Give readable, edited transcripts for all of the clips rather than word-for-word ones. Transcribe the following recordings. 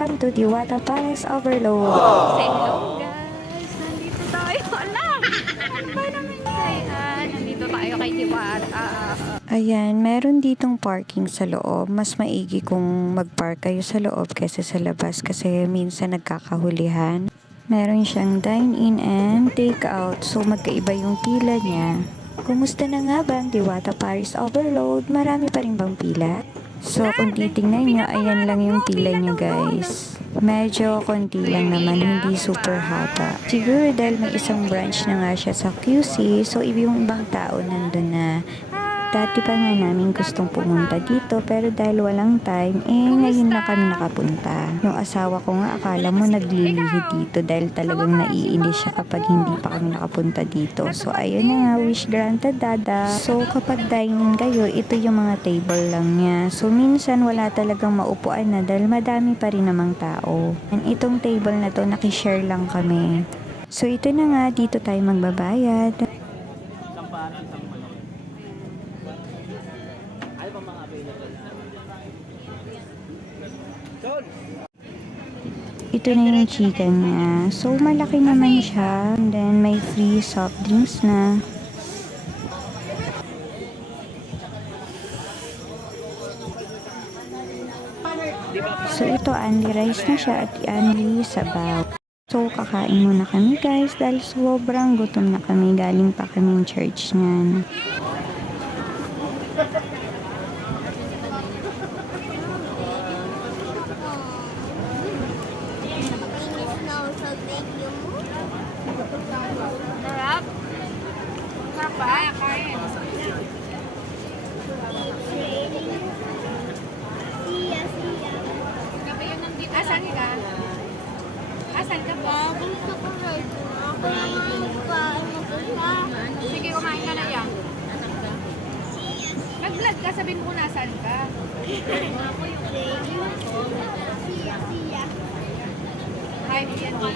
welcome to Diwata Palace Overload. Say hello guys! Nandito tayo! Ala! Ano ba naman kaya? Nandito tayo kay Diwata. Ayan, meron ditong parking sa loob. Mas maigi kung mag-park kayo sa loob kaysa sa labas kasi minsan nagkakahulihan. Meron siyang dine-in and take-out, so magkaiba yung pila niya. Kumusta na nga ba ang Diwata Paris Overload? Marami pa rin bang pila? So kung titingnan nyo, ayan lang yung pila niya guys. Medyo konti lang naman, hindi super haba. Siguro dahil may isang branch na nga siya sa QC, so yung ibang tao nandun na. Dati pa nga namin gustong pumunta dito pero dahil walang time, ngayon na kami nakapunta. Yung asawa ko nga akala mo naglilihi dito dahil talagang naiinis siya kapag hindi pa kami nakapunta dito. So ayun na nga, wish granted dada. So kapag dining kayo, ito yung mga table lang niya. So minsan wala talagang maupuan na dahil madami pa rin namang tao. And itong table na to, nakishare lang kami. So ito na nga, dito tayo magbabayad. Ito na yung chicken niya. So, malaki naman siya. And then, may free soft drinks na. So, ito, only rice na siya at only sabaw. So, kakain muna kami guys dahil sobrang gutom na kami. Galing pa kami church niyan. Sarap? Sarap ba? Kain. Asan ka? Asan ka ba? Gusto ko rice. Ako naman kain mo siya. Sige, kumain ka na yan. Nag-vlog ka, sabihin mo nasan ka. Siya. Hi, yan dito.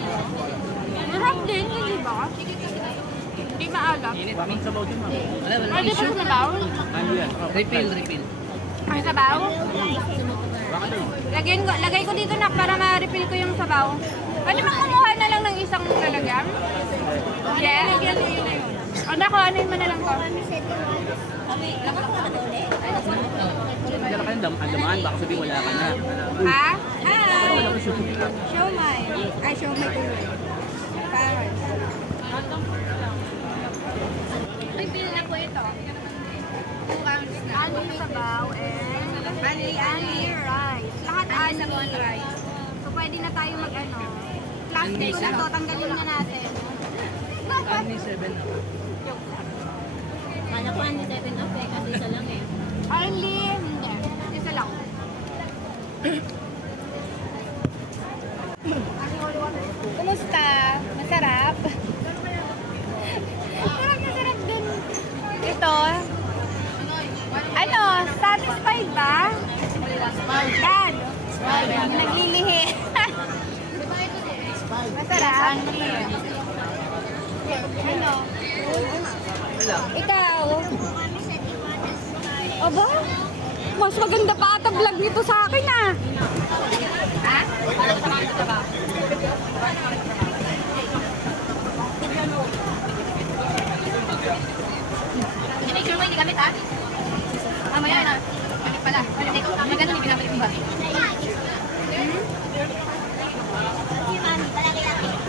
Sarap din, hindi ba? Hindi maalat. Bakit sabaw din, ma'am? Ay, di ba sa sabaw? Ano yan? Refill. Ang sabaw? Lagay ko dito na para ma-refill ko yung sabaw. Pwede bang kumuha na lang ng isang lalagyan? Yeah? Lalagyan mo yun na yun. Ano ko, ano mo na lang ko? Hindi ka kayong damaan, baka sabihin wala ka na. Ha? Hi! Siomay. Ay, siomay tuloy. Paris. Ay, pili na po ito. 2 ounces na. Ani sabaw and ani rice. Lahat ani rice. So, pwede na tayo mag-ano. Plastic na to, tanggalin na natin. Ani 7 up. Kala ko hindi 7 up eh, kasi isa lang eh. Only, hindi. Isa lang. Kumusta? Masarap? Sarap na sarap din. Ito. Ano? Satisfied ba? Yan. Naglilihi. Masarap. Ano? Ikaw? Aba? Mas maganda pa ata vlog nito sa akin ah. Ha? Parang samahan ka ba? Make sure mo hindi gamit ha? Mamaya na. Gamit pala. Maganda hindi ginamit yung bag.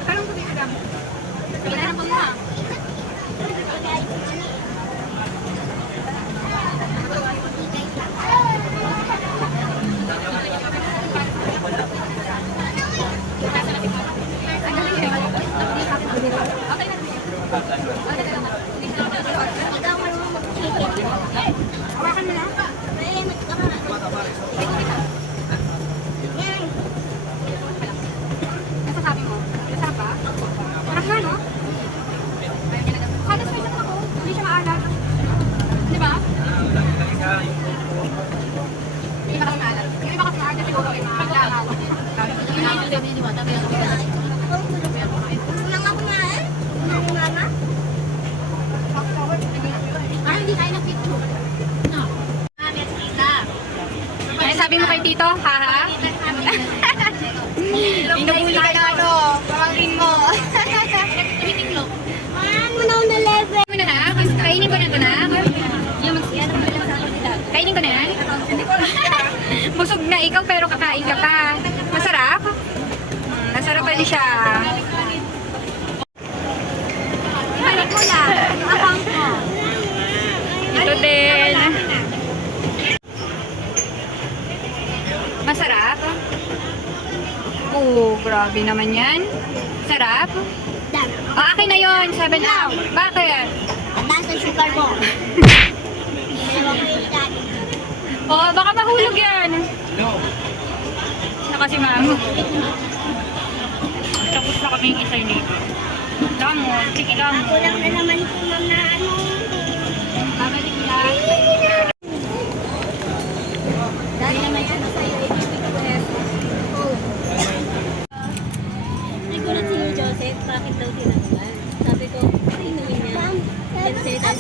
Parang kung hindi gamit. Ginanap mo ha? Hawakan mo na. Nasa sabi mo? Masarap ba? Sarap na, no? Satisfied naman ako. Hindi siya maalat. Di ba? Hindi ba kasi maalat? Hindi ba kasi maalat siguro ay maalat? Unang ako nga eh. Unang mama. Parang hindi tayo nag-picture. No. Sabi mo kay Tito, haha? Kainin ko na ito na. Yung yan ang bilang sa kanila. Kainin ko na yan? Busog na ikaw pero kakain ka pa. Masarap? Nasarapan siya. Balik mo na. Yung account mo. Ito din. Masarap? Oo, grabe naman yan. Sarap? Dam. Ah, akin na yun. 7 up. Bakit? Ang taas ng sugar mo. Ewan ko yung dati. Oo, baka mahulog yan. Na kasi ma'am. Tapos na kami yung isa yun dito. Lamon, sige lamon. Kulang na naman po ma'am na ano. Babalik lang. Dahil naman yan sa'yo, Nagulat si Joseph, bakit daw tinanggal? Sabi ko, ay, inumin niya. Ma'am, kasi tayo